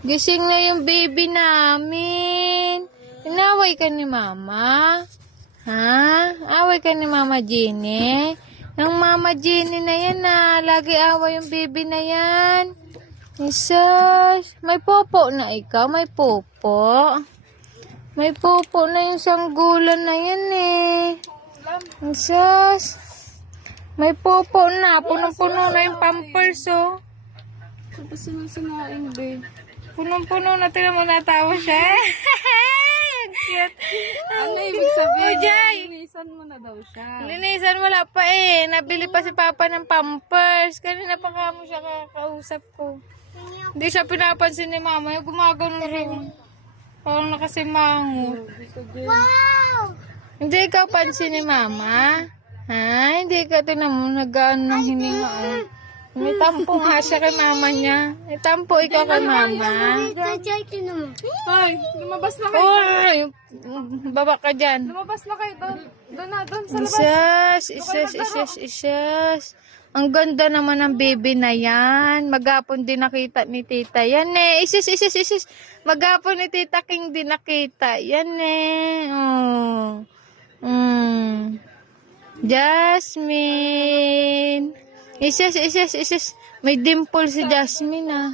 Gising na yung baby namin. Inaway ka ni mama? Ha? Away ka ni mama Jenny? Yung mama Jenny na yan lagi away yung baby na yan. Isus, may popo na ikaw, may popo. May popo na yung sanggulan na yan eh. Isus, may popo na, punong-puno na yung pampers oh. Tapos sinasinain, babe. Punong-puno na, tingnan mo natawa siya. Ang cute. Ano ibig sabihin? Jay! Linisan mo na daw siya. Linisan wala pa eh. Nabili pa si Papa ng pampers. Kanina pa kamo siya kakausap ko. Hindi siya pinapansin ni Mama. Yung gumagano rin. Parang nakasimangot. Wow! Hindi ikaw pansin ni Mama? Ha? Hindi ka tinan mo nag-ano ng hininga oh. May tampo nga siya kay Mama niya. May tampo ikaw kay Mama. Ay, lumabas na kayo. Oy! Baba ka dyan. Lumabas na kayo doon. Doon sa labas. Isyas. Ang ganda naman ng baby na yan. Maghapon din nakita ni tita. Yan eh. Isyas. Maghapon ni tita King din nakita. Yan eh. Oh. Jasmine. Isyas. May dimple si Jasmine ah.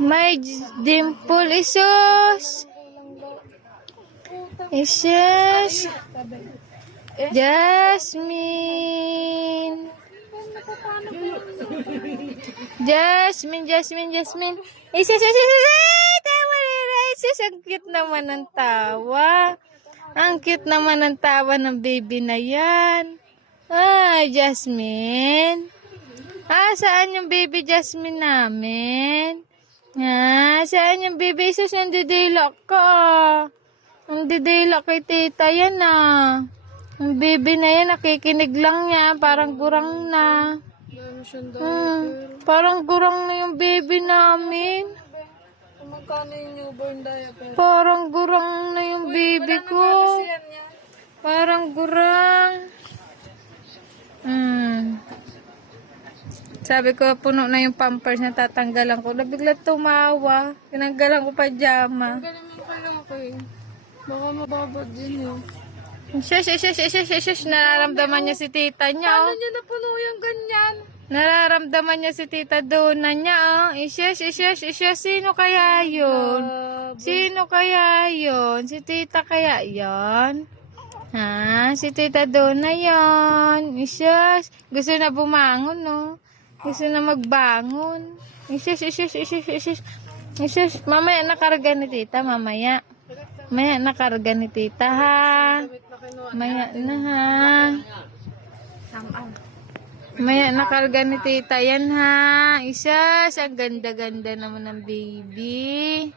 May dimple. Isyas. Jasmine. Isyas. Tawa nila. Isyas. Ang cute naman ng tawa. Ang cute naman ng tawa ng baby na yan. Ay, Jasmine. Saan yung baby Jasmine namin? Saan yung baby? Isus, nandidilak ka. Nandidilak kay tita yan Ang baby na yan, nakikinig lang niya. Parang gurang na. Parang gurang na yung baby namin. Magkano yung newborn diaper? Parang gurang na yung baby ko. Parang gurang. Sabi ko, puno na yung pampers na tatanggalan ko. Bigla tumawa. Tinanggalan ko pajama. Galing mo kayo okay. Baka mababad din yun. Shush. Nararamdaman niya si tita niya. Paano niya napuno yung ganyan? Nararamdaman niya si tita Dona niya. Shush. Sino kaya yun? Sino kaya yun? Si tita kaya yun? Si tita Dona yun. Shush. Gusto na bumangon, no? Gusto na magbangon. Shush. Mamaya nakarga ni tita, mamaya. Maya nakarga ni tita, ha? Maya na, ha? Maya nakarga ni tita yan, ha? Ang ganda-ganda naman ng baby.